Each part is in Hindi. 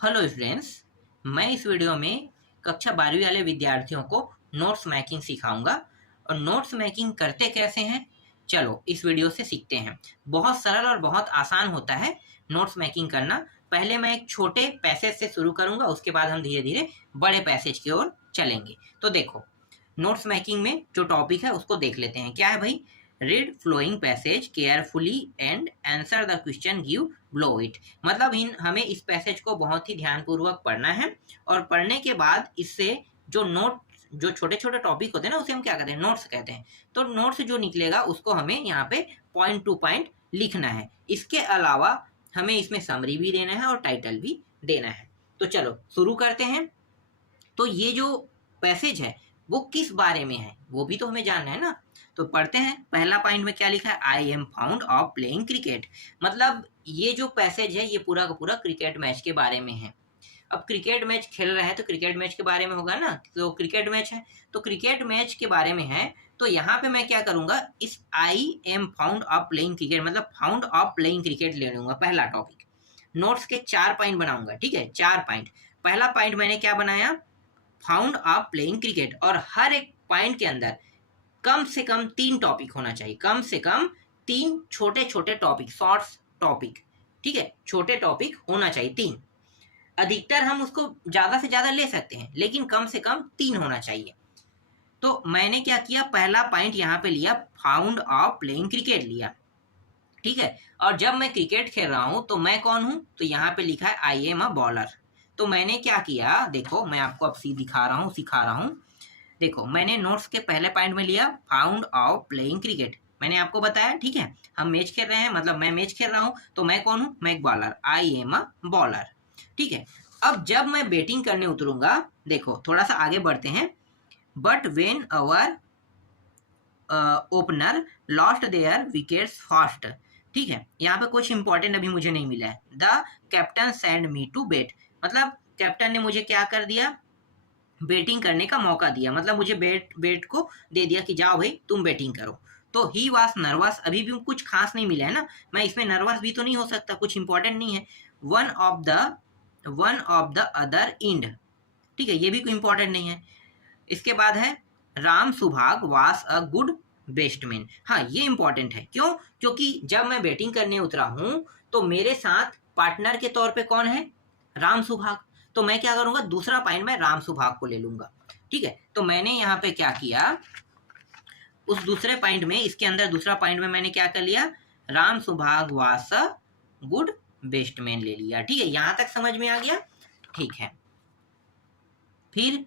हेलो फ्रेंड्स, मैं इस वीडियो में कक्षा 12वीं वाले विद्यार्थियों को नोट्स मेकिंग सिखाऊंगा। और नोट्स मेकिंग करते कैसे हैं, चलो इस वीडियो से सीखते हैं। बहुत सरल और बहुत आसान होता है नोट्स मेकिंग करना। पहले मैं एक छोटे पैसेज से शुरू करूंगा, उसके बाद हम धीरे धीरे बड़े पैसेज की ओर चलेंगे। तो देखो, नोट्स मेकिंग में जो टॉपिक है उसको देख लेते हैं। क्या है भाई? Read following passage carefully and answer the question give below it. मतलब इन हमें इस पैसेज को बहुत ही ध्यानपूर्वक पढ़ना है, और पढ़ने के बाद इससे जो नोट जो छोटे छोटे टॉपिक होते हैं ना, उसे हम क्या कहते हैं? नोट्स कहते हैं। तो नोट्स जो निकलेगा उसको हमें यहाँ पे पॉइंट टू पॉइंट लिखना है। इसके अलावा हमें इसमें समरी भी देना है और टाइटल भी देना है। तो चलो शुरू करते हैं। तो ये जो पैसेज है वो किस बारे में है वो भी तो हमें जानना है ना। तो पढ़ते हैं। पहला पॉइंट में क्या लिखा है? I am found of playing cricket. मतलब ये जो पैसेज है ये पूरा का पूरा क्रिकेट मैच के बारे में है। अब क्रिकेट मैच खेल रहा है तो क्रिकेट मैच के बारे में होगा ना। तो क्रिकेट मैच है तो क्रिकेट मैच के बारे में है। तो यहाँ पे मैं क्या करूंगा, इस I am found of playing cricket मतलब फाउंड ऑफ प्लेइंग क्रिकेट ले लूंगा पहला टॉपिक। नोट्स के 4 पॉइंट बनाऊंगा, ठीक है? 4 पॉइंट। पहला पॉइंट मैंने क्या बनाया? Found of playing cricket. और हर एक पॉइंट के अंदर कम से कम 3 टॉपिक होना चाहिए। कम से कम 3 छोटे छोटे टॉपिक, शॉर्ट्स टॉपिक, ठीक है? छोटे टॉपिक होना चाहिए 3। अधिकतर हम उसको ज्यादा से ज्यादा ले सकते हैं, लेकिन कम से कम 3 होना चाहिए। तो मैंने क्या किया, पहला पॉइंट यहाँ पे लिया, फाउंड ऑफ प्लेइंग क्रिकेट लिया, ठीक है? और जब मैं क्रिकेट खेल रहा हूं तो मैं कौन हूं? तो यहाँ पे लिखा है आई एम अ बॉलर। तो मैंने क्या किया, देखो मैं आपको अब दिखा रहा हूँ, सिखा रहा हूँ। देखो, मैंने नोट्स के पहले पॉइंट में लिया फाउंड ऑफ प्लेइंग क्रिकेट। मैंने आपको बताया, ठीक है? हम मैच खेल रहे हैं, मतलब मैं मैच खेल रहा हूं। तो मैं कौन हूं? मैं एक bowler, I am a bowler, ठीक है? अब जब मैं बैटिंग करने उतरूंगा, देखो थोड़ा सा आगे बढ़ते हैं। But when our opener lost there wickets fast, ठीक है? यहाँ पे कुछ इंपॉर्टेंट अभी मुझे नहीं मिला है। The captain send me to bat. मतलब कैप्टन ने मुझे क्या कर दिया? बैटिंग करने का मौका दिया। मतलब मुझे बैट को दे दिया कि जाओ भाई तुम बैटिंग करो। तो ही वॉज नर्वस। अभी भी कुछ खास नहीं मिला है ना, मैं इसमें नर्वस भी तो नहीं हो सकता, कुछ इंपॉर्टेंट नहीं है। One of the other end, ठीक है? ये भी कोई इंपॉर्टेंट नहीं है। इसके बाद है राम सुभाग वास अ गुड बेस्टमैन। हाँ, ये इंपॉर्टेंट है। क्यों? क्योंकि जब मैं बैटिंग करने उतरा हूं तो मेरे साथ पार्टनर के तौर पे कौन है? राम सुभाग। तो मैं क्या करूंगा, दूसरा पॉइंट में राम सुभाग को ले लूंगा, ठीक है? तो मैंने यहाँ पे क्या किया, उस दूसरे पॉइंट में, इसके अंदर दूसरा पॉइंट में मैंने क्या कर लिया, राम सुभाग वास अ गुड बेस्टमैन ले लिया, ठीक है? यहां तक समझ में आ गया, ठीक है? फिर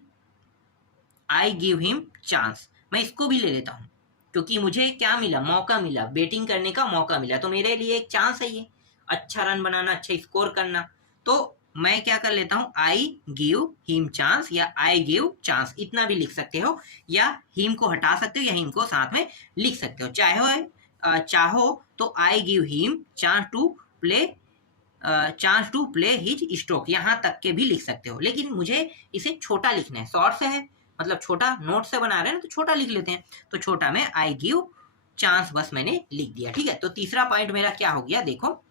आई गिव हिम चांस, मैं इसको भी ले लेता हूं, क्योंकि मुझे क्या मिला? मौका मिला, बैटिंग करने का मौका मिला। तो मेरे लिए एक चांस है ये, अच्छा रन बनाना, अच्छा स्कोर करना। तो मैं क्या कर लेता हूं, आई गिव हिम चांस या आई गिव चांस, इतना भी लिख सकते हो, या हिम को हटा सकते हो या हिम को साथ में लिख सकते हो। चाहो तो I give him chance to play his stroke, यहां तक के भी लिख सकते हो। लेकिन मुझे इसे छोटा लिखना है, शॉर्ट से है, मतलब छोटा नोट से बना रहे हैं ना, तो छोटा लिख लेते हैं। तो छोटा में आई गिव चांस बस मैंने लिख दिया, ठीक है? तो तीसरा पॉइंट मेरा क्या हो गया, देखो,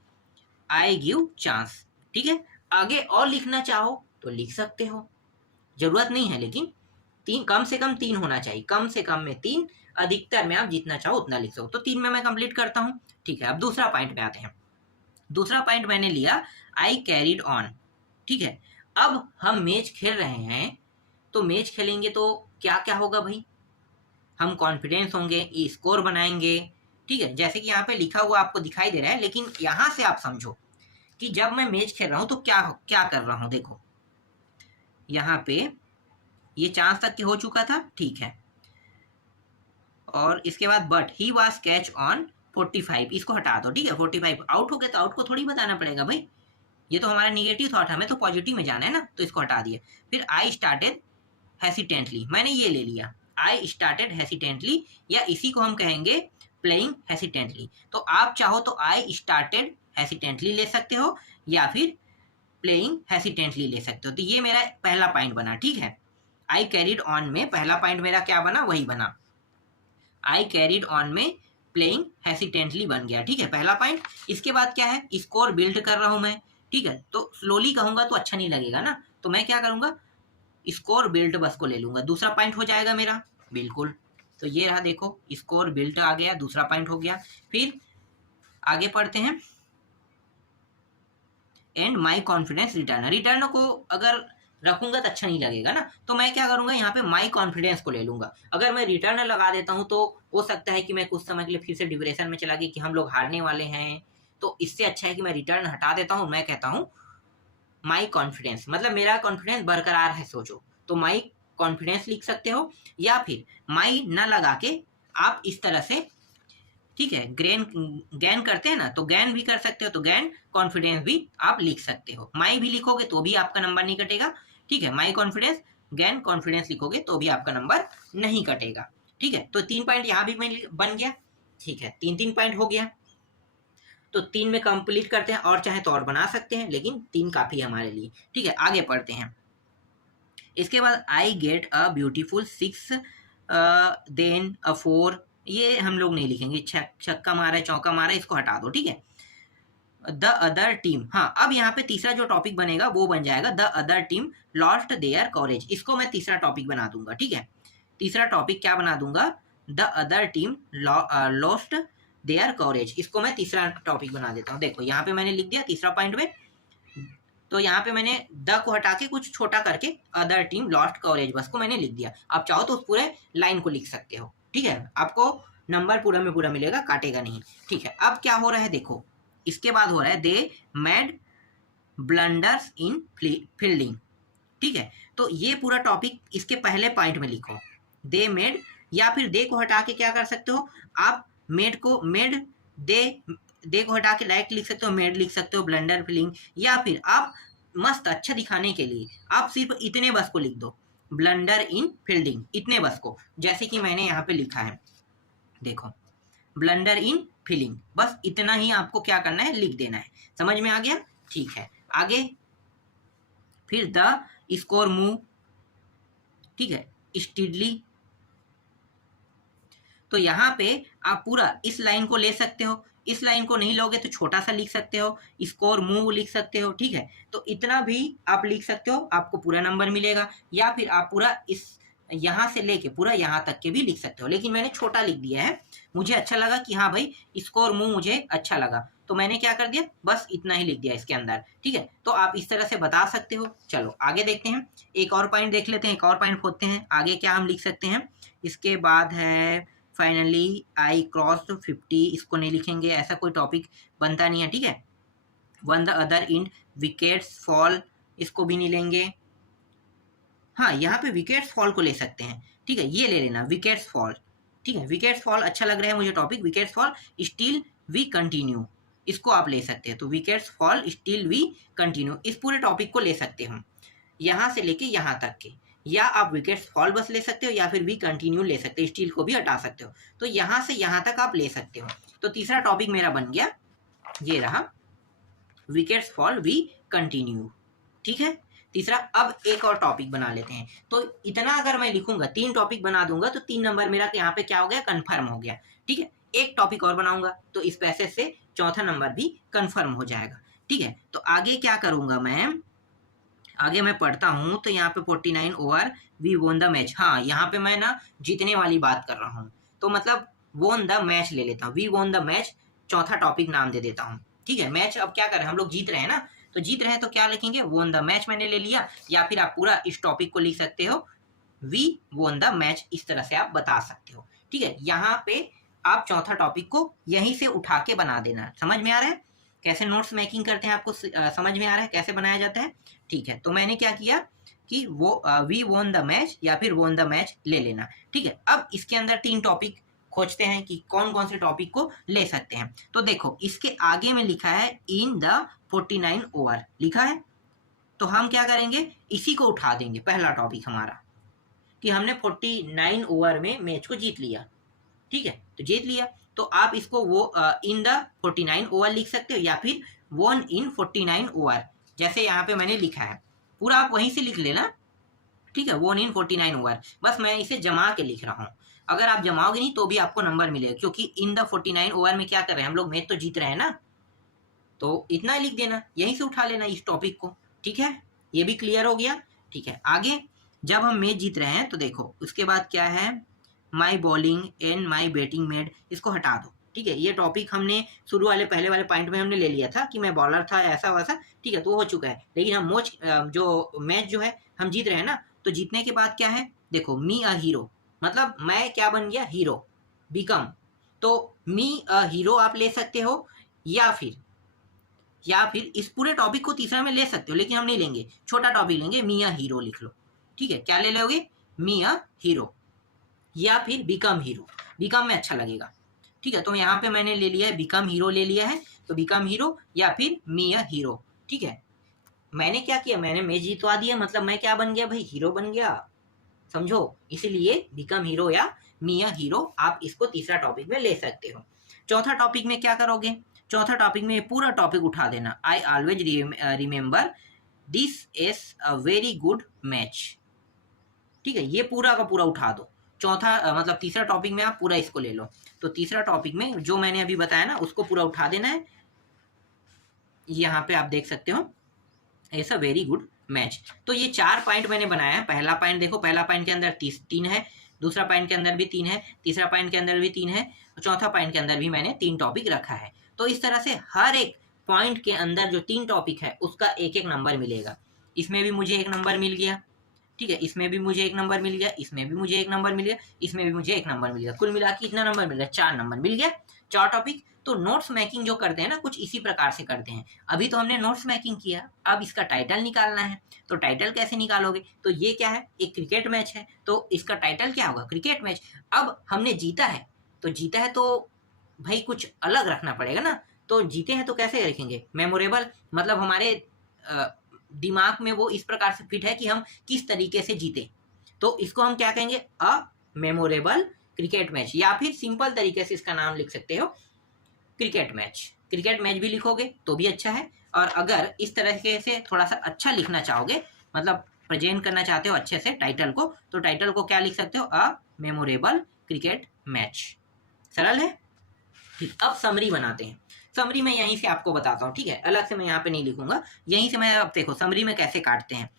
आई गिव चांस, ठीक है? आगे और लिखना चाहो तो लिख सकते हो, जरूरत नहीं है, लेकिन 3, कम से कम 3 होना चाहिए। कम से कम में 3, अधिकतर में आप जितना चाहो उतना लिख सको। तो 3 में मैं कंप्लीट करता हूँ, ठीक है? अब दूसरा पॉइंट पे आते हैं। दूसरा पॉइंट मैंने लिया आई कैरिड ऑन, ठीक है? अब हम मैच खेल रहे हैं, तो मैच खेलेंगे तो क्या क्या होगा भाई? हम कॉन्फिडेंस होंगे, स्कोर बनाएंगे, ठीक है? जैसे कि यहाँ पे लिखा हुआ आपको दिखाई दे रहा है, लेकिन यहाँ से आप समझो कि जब मैं मैच खेल रहा हूँ तो क्या क्या कर रहा हूँ। देखो यहाँ पे ये चांस तक के हो चुका था, ठीक है? और इसके बाद but he was catch on 45, इसको हटा दो, ठीक है? 45 आउट हो गया, तो आउट को थोड़ी बताना पड़ेगा भाई, ये तो हमारा निगेटिव थॉट, हमें तो पॉजिटिव में जाना है ना, तो इसको हटा दिया। फिर आई स्टार्टेड हेसिटेंटली, मैंने ये ले लिया, आई स्टार्टेड हेसिटेंटली, या इसी को हम कहेंगे प्लेइंग हेसिटेंटली। तो आप चाहो तो आई स्टार्टेड हेसिटेंटली ले सकते हो, या फिर प्लेइंग हेसिटेंटली ले सकते हो। तो ये मेरा पहला पॉइंट बना, ठीक है? आई कैरिड ऑन में पहला पॉइंट मेरा क्या बना, वही बना, आई कैरिड ऑन में प्लेइंग हेसिटेंटली बन गया, ठीक है? पहला पॉइंट। इसके बाद क्या है, स्कोर बिल्ड कर रहा हूं मैं, ठीक है, तो स्लोली कहूंगा तो अच्छा नहीं लगेगा ना, तो मैं क्या करूंगा, स्कोर बिल्ट बस को ले लूंगा, दूसरा पॉइंट हो जाएगा मेरा। बिल्कुल, तो ये रहा, देखो स्कोर बिल्ट आ गया, दूसरा पॉइंट हो गया। फिर आगे पढ़ते हैं, and my confidence return. Return को अगर रखूंगा तो अच्छा नहीं लगेगा ना, तो मैं क्या करूंगा, यहाँ पे माई कॉन्फिडेंस को ले लूंगा। अगर मैं रिटर्न लगा देता हूँ तो हो सकता है कि मैं कुछ समय के लिए फिर से डिप्रेशन में चला गया कि हम लोग हारने वाले हैं, तो इससे अच्छा है कि मैं रिटर्न हटा देता हूँ। मैं कहता हूँ माई कॉन्फिडेंस, मतलब मेरा कॉन्फिडेंस बरकरार है, सोचो, तो माई कॉन्फिडेंस लिख सकते हो, या फिर माई न लगा के आप इस तरह से, ठीक है, गैन करते हैं ना, तो गैन भी कर सकते हो, तो गैन कॉन्फिडेंस भी आप लिख सकते हो। माई भी लिखोगे तो भी आपका नंबर नहीं कटेगा, ठीक है, माई कॉन्फिडेंस गैन कॉन्फिडेंस लिखोगे तो भी आपका नंबर नहीं कटेगा, ठीक है। तो 3 पॉइंट यहाँ भी बन गया, ठीक है, 3 पॉइंट हो गया। तो 3 में कंप्लीट करते हैं, और चाहे तो और बना सकते हैं, लेकिन 3 काफी है हमारे लिए, ठीक है। आगे पढ़ते हैं, इसके बाद I get a beautiful 6 then a 4, ये हम लोग नहीं लिखेंगे, छक्का मारा है, चौका मारा है, इसको हटा दो, ठीक है। द अदर टीम, हाँ, अब यहाँ पे तीसरा जो टॉपिक बनेगा वो बन जाएगा the other team lost their coverage, इसको मैं तीसरा टॉपिक बना दूंगा, ठीक है। तीसरा टॉपिक क्या बना दूंगा, the other team lost their coverage, इसको मैं तीसरा टॉपिक बना देता हूँ। देखो यहाँ पे मैंने लिख दिया तीसरा पॉइंट में, तो यहाँ पे मैंने द को हटा के कुछ छोटा करके अदर टीम लॉस्ट कवरेज बस को मैंने लिख दिया। आप चाहो तो उस पूरे लाइन को लिख सकते हो, ठीक है, आपको नंबर पूरा में पूरा मिलेगा, काटेगा नहीं, ठीक है। अब क्या हो रहा है, देखो इसके बाद हो रहा है they made blunders in fielding, ठीक है। तो ये पूरा टॉपिक इसके पहले पॉइंट में लिखो, दे मेड, या फिर दे को हटा के क्या कर सकते हो आप, मेड दे को हटा के लाइक लिख सकते हो, मेड लिख सकते हो, ब्लंडर फील्डिंग, या फिर आप मस्त अच्छा दिखाने के लिए आप सिर्फ इतने बस को लिख दो, ब्लंडर इन फील्डिंग, इतने बस को, जैसे कि मैंने यहाँ पे लिखा है, देखो ब्लंडर इन फीलिंग, बस इतना ही आपको क्या करना है, लिख देना है। समझ में आ गया, ठीक है। आगे फिर द स्कोर मूव, ठीक है, स्टीडली, तो यहाँ पे आप पूरा इस लाइन को ले सकते हो, इस लाइन को नहीं लोगे तो छोटा सा लिख सकते हो, स्कोर मूव लिख सकते हो, ठीक है। तो इतना भी आप लिख सकते हो, आपको पूरा नंबर मिलेगा, या फिर आप पूरा इस यहाँ से लेके पूरा यहाँ तक के भी लिख सकते हो, लेकिन मैंने छोटा लिख दिया है, मुझे अच्छा लगा कि हाँ भाई स्कोर मूव मुझे अच्छा लगा, तो मैंने क्या कर दिया, बस इतना ही लिख दिया इसके अंदर, ठीक है। तो आप इस तरह से बता सकते हो। चलो आगे देखते हैं, एक और पॉइंट देख लेते हैं, एक और पॉइंट खोदते हैं, आगे क्या हम लिख सकते हैं। इसके बाद है फाइनली आई क्रॉस 50, इसको नहीं लिखेंगे, ऐसा कोई टॉपिक बनता नहीं है, ठीक है। On the other end wickets fall, इसको भी नहीं लेंगे। हाँ, यहाँ पे विकेट्स फॉल को ले सकते हैं, ठीक है, ये ले लेना विकेट्स फॉल, ठीक है, विकेट्स फॉल अच्छा लग रहा है मुझे topic, wickets fall still we continue, इसको आप ले सकते हैं। तो wickets fall still we continue, इस पूरे टॉपिक को ले सकते हैं हम, यहाँ से लेके यहाँ तक के, या आप विकेट्स फॉल बस ले सकते हो, या फिर वी कंटिन्यू ले सकते हो, स्टिल को भी हटा सकते हो, तो यहाँ से यहाँ तक आप ले सकते हो। तो तीसरा टॉपिक मेरा बन गया, ये रहा विकेट्स फॉल वी कंटिन्यू, ठीक है। तीसरा, अब एक और टॉपिक बना लेते हैं, तो इतना अगर मैं लिखूंगा, 3 टॉपिक बना दूंगा तो 3 नंबर मेरा यहाँ पे क्या हो गया, कंफर्म हो गया, ठीक है। एक टॉपिक और बनाऊंगा तो इस पैसे से चौथा नंबर भी कंफर्म हो जाएगा, ठीक है। तो आगे क्या करूंगा मैं, आगे मैं पढ़ता हूँ, तो यहाँ पे 49 over we won the match, हाँ यहाँ पे मैं ना जीतने वाली बात कर रहा हूँ, तो मतलब वोन द मैच ले लेता हूँ, वी वोन द मैच चौथा टॉपिक नाम दे देता हूँ, ठीक है। मैच अब क्या करें, हम लोग जीत रहे हैं ना, तो जीत रहे हैं तो क्या लिखेंगे, वोन द मैच मैंने ले लिया, या फिर आप पूरा इस टॉपिक को लिख सकते हो, वी वोन द मैच, इस तरह से आप बता सकते हो, ठीक है। यहाँ पे आप चौथा टॉपिक को यहीं से उठा के बना देना। समझ में आ रहा है कैसे नोट्स मेकिंग करते हैं, आपको समझ में आ रहा है कैसे बनाया जाता है, ठीक है। तो मैंने क्या किया कि वो वी वोन द मैच या फिर वोन द मैच ले लेना, ठीक है। अब इसके अंदर 3 टॉपिक खोजते हैं कि कौन कौन से टॉपिक को ले सकते हैं। तो देखो इसके आगे में लिखा है इन द 49 ओवर लिखा है, तो हम क्या करेंगे, इसी को उठा देंगे, पहला टॉपिक हमारा कि हमने 49 ओवर में मैच को जीत लिया, ठीक है। तो जीत लिया, तो आप इसको वो इन द 49 ओवर लिख सकते हो, या फिर वन इन 49 ओवर, जैसे यहाँ पे मैंने लिखा है, पूरा आप वहीं से लिख लेना, ठीक है, वन इन 49 ओवर, बस मैं इसे जमा के लिख रहा हूँ। अगर आप जमाओगे नहीं तो भी आपको नंबर मिलेगा, क्योंकि इन द 49 ओवर में क्या कर रहे हैं हम लोग, मैच तो जीत रहे हैं ना, तो इतना लिख देना, यहीं से उठा लेना इस टॉपिक को। ठीक है, ये भी क्लियर हो गया। ठीक है, आगे जब हम मैच जीत रहे हैं तो देखो उसके बाद क्या है, my bowling and my batting made, इसको हटा दो। ठीक है, ये टॉपिक हमने शुरू वाले पहले वाले पॉइंट में हमने ले लिया था कि मैं बॉलर था ऐसा वैसा। ठीक है, तो हो चुका है। लेकिन हम जो मैच जो है हम जीत रहे हैं ना, तो जीतने के बाद क्या है, देखो मी अ हीरो, मतलब मैं क्या बन गया, हीरो, बिकम। तो मी अ हीरो आप ले सकते हो, या फिर इस पूरे टॉपिक को तीसरा में ले सकते हो, लेकिन हम नहीं लेंगे, छोटा टॉपिक लेंगे, मी अ हीरो लिख लो। ठीक है, क्या ले लोगे, मी अ हीरो, या फिर बिकम हीरो, बिकम में अच्छा लगेगा। ठीक है, तो यहाँ पे मैंने ले लिया है बिकम हीरो ले लिया है, तो बिकम हीरो या फिर मी अ हीरो। ठीक है, मैंने क्या किया, मैंने मैच जीतवा दिया, मतलब मैं क्या बन गया भाई, हीरो बन गया, समझो। इसीलिए बिकम हीरो या मी अ हीरो आप इसको तीसरा टॉपिक में ले सकते हो। चौथा टॉपिक में क्या करोगे, चौथा टॉपिक में पूरा टॉपिक उठा देना, आई always remember this is a very good match. ठीक है, ये पूरा का पूरा उठा दो। चौथा मतलब तीसरा टॉपिक में आप पूरा इसको ले लो। तो तीसरा टॉपिक में जो मैंने अभी बताया ना, उसको पूरा उठा देना है। यहाँ पे आप देख सकते हो, it's a very good match. तो ये 4 पॉइंट मैंने बनाया है। पहला पॉइंट देखो, पहला पॉइंट के अंदर 3 है, दूसरा पॉइंट के अंदर भी 3 है, तीसरा पॉइंट के अंदर भी 3 है, चौथा पॉइंट के अंदर भी मैंने 3 टॉपिक रखा है। तो इस तरह से हर एक पॉइंट के अंदर जो 3 टॉपिक है उसका एक एक नंबर मिलेगा। इसमें भी मुझे 1 नंबर मिल गया। ठीक है, इसमें भी मुझे 1 नंबर मिल गया, इसमें भी मुझे 1 नंबर मिल गया, इसमें भी मुझे 1 नंबर मिल गया। कुल मिला के कितना नंबर मिल गया, 4 नंबर मिल गया, 4 टॉपिक। तो नोट्स मेकिंग जो करते हैं ना, कुछ इसी प्रकार से करते हैं। अभी तो हमने नोट्स मेकिंग किया, अब इसका टाइटल निकालना है। तो टाइटल कैसे निकालोगे, तो ये क्या है, एक क्रिकेट मैच है, तो इसका टाइटल क्या होगा, क्रिकेट मैच। अब हमने जीता है, तो जीता है तो भाई कुछ अलग रखना पड़ेगा ना। तो जीते हैं तो कैसे रखेंगे, मेमोरेबल, मतलब हमारे दिमाग में वो इस प्रकार से फिट है कि हम किस तरीके से जीते। तो इसको हम क्या कहेंगे, अ मेमोरेबल क्रिकेट मैच, या फिर सिंपल तरीके से इसका नाम लिख सकते हो, क्रिकेट मैच। क्रिकेट मैच भी लिखोगे तो भी अच्छा है। और अगर इस तरीके से थोड़ा सा अच्छा लिखना चाहोगे, मतलब प्रेजेंट करना चाहते हो अच्छे से टाइटल को, तो टाइटल को क्या लिख सकते हो, अ मेमोरेबल क्रिकेट मैच। सरल है। ठीक, अब समरी बनाते हैं। समरी मैं यहीं से आपको बताता हूँ। ठीक है, अलग से मैं यहाँ पे नहीं लिखूंगा, यहीं से मैं, अब देखो समरी में कैसे काटते हैं।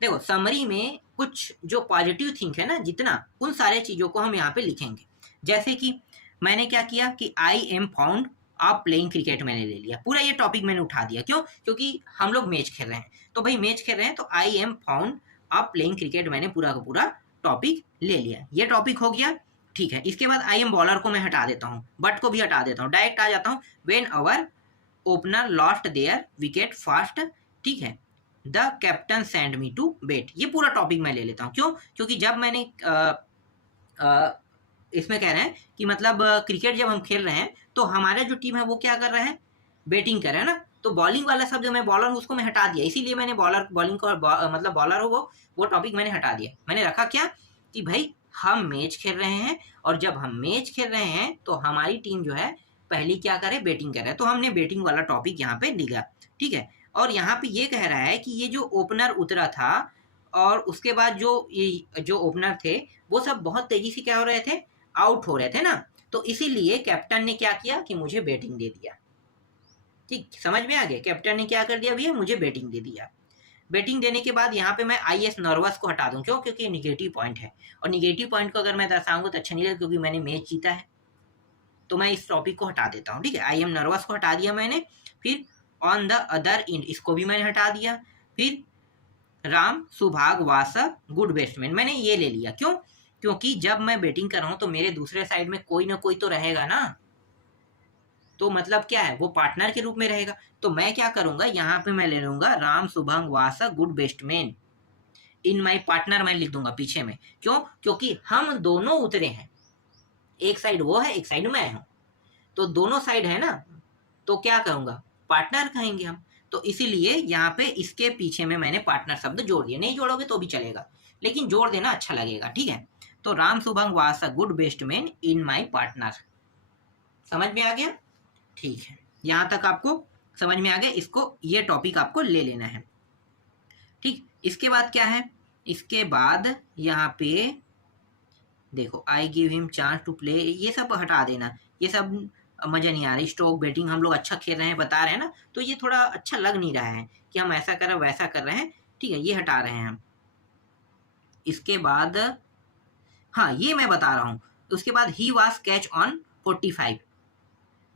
देखो समरी में कुछ जो पॉजिटिव थिंक है ना, जितना, उन सारे चीज़ों को हम यहाँ पे लिखेंगे। जैसे कि मैंने क्या किया कि आई एम फाउंड आप प्लेइंग क्रिकेट मैंने ले लिया, पूरा ये टॉपिक मैंने उठा दिया। क्यों, क्योंकि हम लोग मैच खेल रहे हैं, तो भाई मैच खेल रहे हैं, तो आई एम फाउंड आप प्लेइंग क्रिकेट मैंने पूरा का पूरा टॉपिक ले लिया, ये टॉपिक हो गया। ठीक है, इसके बाद आई एम बॉलर को मैं हटा देता हूँ, बट को भी हटा देता हूँ, डायरेक्ट आ जाता हूँ, when our opener lost their wicket fast. ठीक है, the captain send me to bat, ये पूरा टॉपिक मैं ले लेता हूँ। क्यों, क्योंकि जब मैंने इसमें कह रहे हैं कि मतलब क्रिकेट जब हम खेल रहे हैं, तो हमारा जो टीम है वो क्या कर रहा है, बैटिंग कर रहा है ना। तो बॉलिंग वाला शब्द मैं बॉलर हूँ उसको मैं हटा दिया, इसीलिए मैंने बॉलिंग को मतलब बॉलर हो वो टॉपिक मैंने हटा दिया। मैंने रखा क्या कि भाई हम मैच खेल रहे हैं, और जब हम मैच खेल रहे हैं तो हमारी टीम जो है पहली क्या करे, बैटिंग करे, तो हमने बैटिंग वाला टॉपिक यहाँ पे लिखा। ठीक है, और यहाँ पे ये कह रहा है कि ये जो ओपनर उतरा था, और उसके बाद जो ओपनर थे वो सब बहुत तेजी से क्या हो रहे थे, आउट हो रहे थे ना। तो इसीलिए कैप्टन ने क्या किया कि मुझे बैटिंग दे दिया। ठीक, समझ में आ गया, कैप्टन ने क्या कर दिया भैया, मुझे बैटिंग दे दिया। बैटिंग देने के बाद यहाँ पे मैं आई एस नर्वस को हटा दूं, क्यों, क्योंकि निगेटिव पॉइंट है, और निगेटिव पॉइंट को अगर मैं दर्शाऊंगा तो अच्छा नहीं लगेगा, क्योंकि मैंने मैच जीता है। तो मैं इस टॉपिक को हटा देता हूँ। ठीक है, आई एम नर्वस को हटा दिया मैंने। फिर ऑन द अदर इंड, इसको भी मैंने हटा दिया। फिर राम सुभाग वास गुड बैट्समैन, मैंने ये ले लिया। क्यों, क्योंकि जब मैं बैटिंग कर रहा हूँ तो मेरे दूसरे साइड में कोई ना कोई तो रहेगा ना, तो मतलब क्या है, वो पार्टनर के रूप में रहेगा। तो मैं क्या करूंगा, यहाँ पे मैं ले लूंगा Ram Shubhang was a good batsman in my partner, मैं लिख दूंगा पीछे में। क्यों, क्योंकि हम दोनों उतरे हैं, एक साइड वो है, एक साइड मैं हूँ, तो दोनों साइड है ना, तो क्या कहूंगा, पार्टनर कहेंगे हम। तो इसीलिए यहाँ पे इसके पीछे में मैंने पार्टनर शब्द जोड़ दिया। नहीं जोड़ोगे तो भी चलेगा, लेकिन जोड़ देना अच्छा लगेगा। ठीक है, तो राम शुभंग वास a good batsman in my partner. समझ में आ गया। ठीक है, यहाँ तक आपको समझ में आ गया, इसको ये टॉपिक आपको ले लेना है। ठीक, इसके बाद क्या है, इसके बाद यहाँ पे देखो I give him chance to play, ये सब हटा देना, ये सब मज़ा नहीं आ रहा, स्टॉक बेटिंग हम लोग अच्छा खेल रहे हैं, बता रहे हैं ना, तो ये थोड़ा अच्छा लग नहीं रहा है कि हम ऐसा कर रहे हैं वैसा कर रहे हैं, ठीक है, ये हटा रहे हैं हम। इसके बाद हाँ, ये मैं बता रहा हूँ। उसके बाद ही वाज कैच ऑन 45।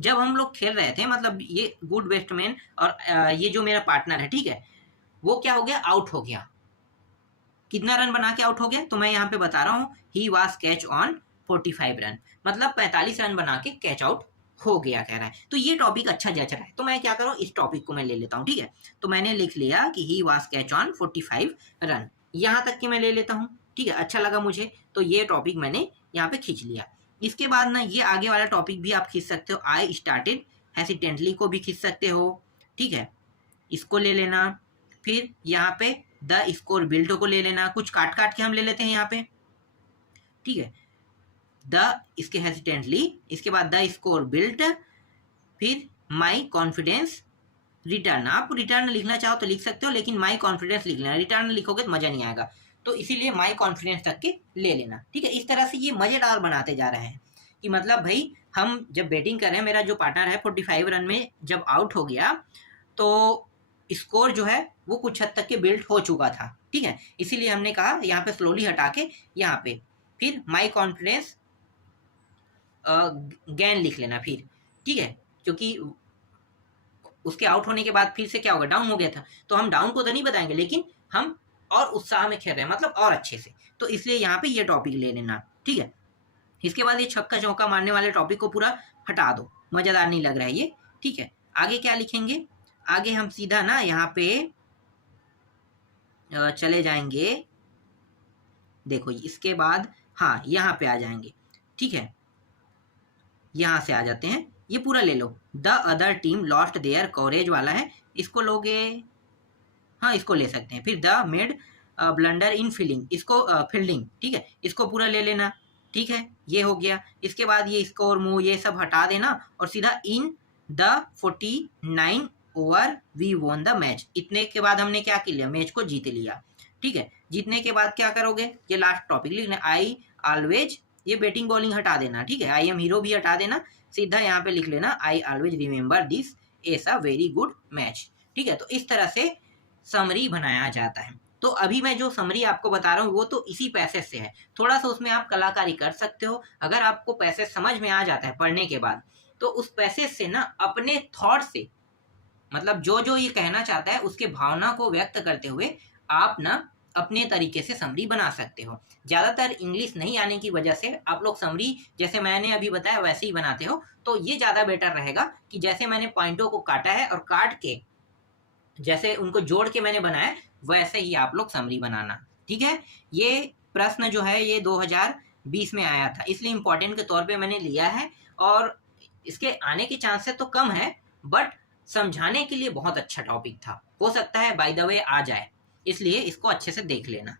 जब हम लोग खेल रहे थे, मतलब ये गुड बैट्समैन और ये जो मेरा पार्टनर है, ठीक है, वो क्या हो गया, आउट हो गया। कितना रन बना के आउट हो गया, तो मैं यहाँ पे बता रहा हूँ he was catch on 45 run, मतलब 45 रन बना के कैच आउट हो गया कह रहा है। तो ये टॉपिक अच्छा जच रहा है, तो मैं क्या करूँ, इस टॉपिक को मैं ले लेता हूँ, ठीक है। तो मैंने लिख लिया कि he was catch on 45 run, यहाँ तक कि मैं ले लेता हूँ, ठीक है, अच्छा लगा मुझे, तो ये टॉपिक मैंने यहाँ पे खींच लिया। इसके बाद ना ये आगे वाला टॉपिक भी आप खींच सकते हो, आई स्टार्टेड हेसिडेंटली को भी खींच सकते हो, ठीक है, इसको ले लेना। फिर यहाँ पे द स्कोर बिल्ट को ले लेना, कुछ काट काट के हम ले लेते हैं यहाँ पे, ठीक है, द इसके हेसिडेंटली, इसके बाद द स्कोर बिल्ट, फिर माई कॉन्फिडेंस रिटर्न। आप रिटर्न लिखना चाहो तो लिख सकते हो, लेकिन माई कॉन्फिडेंस लिख लेना, रिटर्न लिखोगे तो मजा नहीं आएगा, तो इसीलिए माई कॉन्फिडेंस तक के ले लेना, ठीक है। इस तरह से ये मजेदार बनाते जा रहे हैं कि मतलब भाई हम जब बैटिंग कर रहे हैं, मेरा जो पार्टनर है 45 रन में जब आउट हो गया, तो स्कोर जो है वो कुछ हद तक के बिल्ड हो चुका था, ठीक है, इसीलिए हमने कहा यहाँ पे स्लोली हटा के यहाँ पे फिर माई कॉन्फिडेंस गैन लिख लेना फिर, ठीक है, क्योंकि उसके आउट होने के बाद फिर से क्या होगा, डाउन हो गया था, तो हम डाउन को तो नहीं बताएंगे, लेकिन हम और उत्साह में खेल रहे हैं, मतलब और अच्छे से, तो इसलिए यहाँ पे ये टॉपिक ले लेना, ठीक है। इसके बाद ये छक्का चौका मारने वाले टॉपिक को पूरा हटा दो, मज़ेदार नहीं लग रहा है ये, ठीक है। आगे क्या लिखेंगे, आगे हम सीधा ना यहाँ पे चले जाएंगे, देखो इसके बाद हाँ यहाँ पे आ जाएंगे, ठीक है, यहाँ से आ जाते हैं, ये पूरा ले लो, the other team lost their coverage वाला है, इसको लोगे, हाँ इसको ले सकते हैं। फिर the made blunder in fielding, इसको फील्डिंग, ठीक है, इसको पूरा ले लेना, ठीक है, ये हो गया। इसके बाद ये स्कोर मूव ये सब हटा देना और सीधा in the 49 over we won the match, इतने के बाद हमने क्या कर लिया, मैच को जीत लिया, ठीक है। जीतने के बाद क्या करोगे, ये लास्ट टॉपिक लिखना, आई ऑलवेज, ये बैटिंग बॉलिंग हटा देना, ठीक है, आई एम हीरो भी हटा देना, सीधा यहाँ पे लिख लेना I always remember this as a very good match, ठीक है। तो इस तरह से समरी बनाया जाता है। तो अभी मैं जो समरी आपको बता रहा हूँ वो तो इसी पैसेज से है, थोड़ा सा उसमें आप कलाकारी कर सकते हो, अगर आपको पैसेज समझ में आ जाता है पढ़ने के बाद, तो उस पैसेज से ना अपने थॉट से, मतलब जो जो ये कहना चाहता है उसके भावना को व्यक्त करते हुए आप ना अपने तरीके से समरी बना सकते हो। ज़्यादातर इंग्लिश नहीं आने की वजह से आप लोग समरी जैसे मैंने अभी बताया वैसे ही बनाते हो, तो ये ज़्यादा बेटर रहेगा कि जैसे मैंने पॉइंटों को काटा है और काट के जैसे उनको जोड़ के मैंने बनाया, वैसे ही आप लोग समरी बनाना, ठीक है। ये प्रश्न जो है ये 2020 में आया था, इसलिए इम्पोर्टेंट के तौर पे मैंने लिया है, और इसके आने के चांसेस तो कम है, बट समझाने के लिए बहुत अच्छा टॉपिक था, हो सकता है बाय द वे आ जाए, इसलिए इसको अच्छे से देख लेना।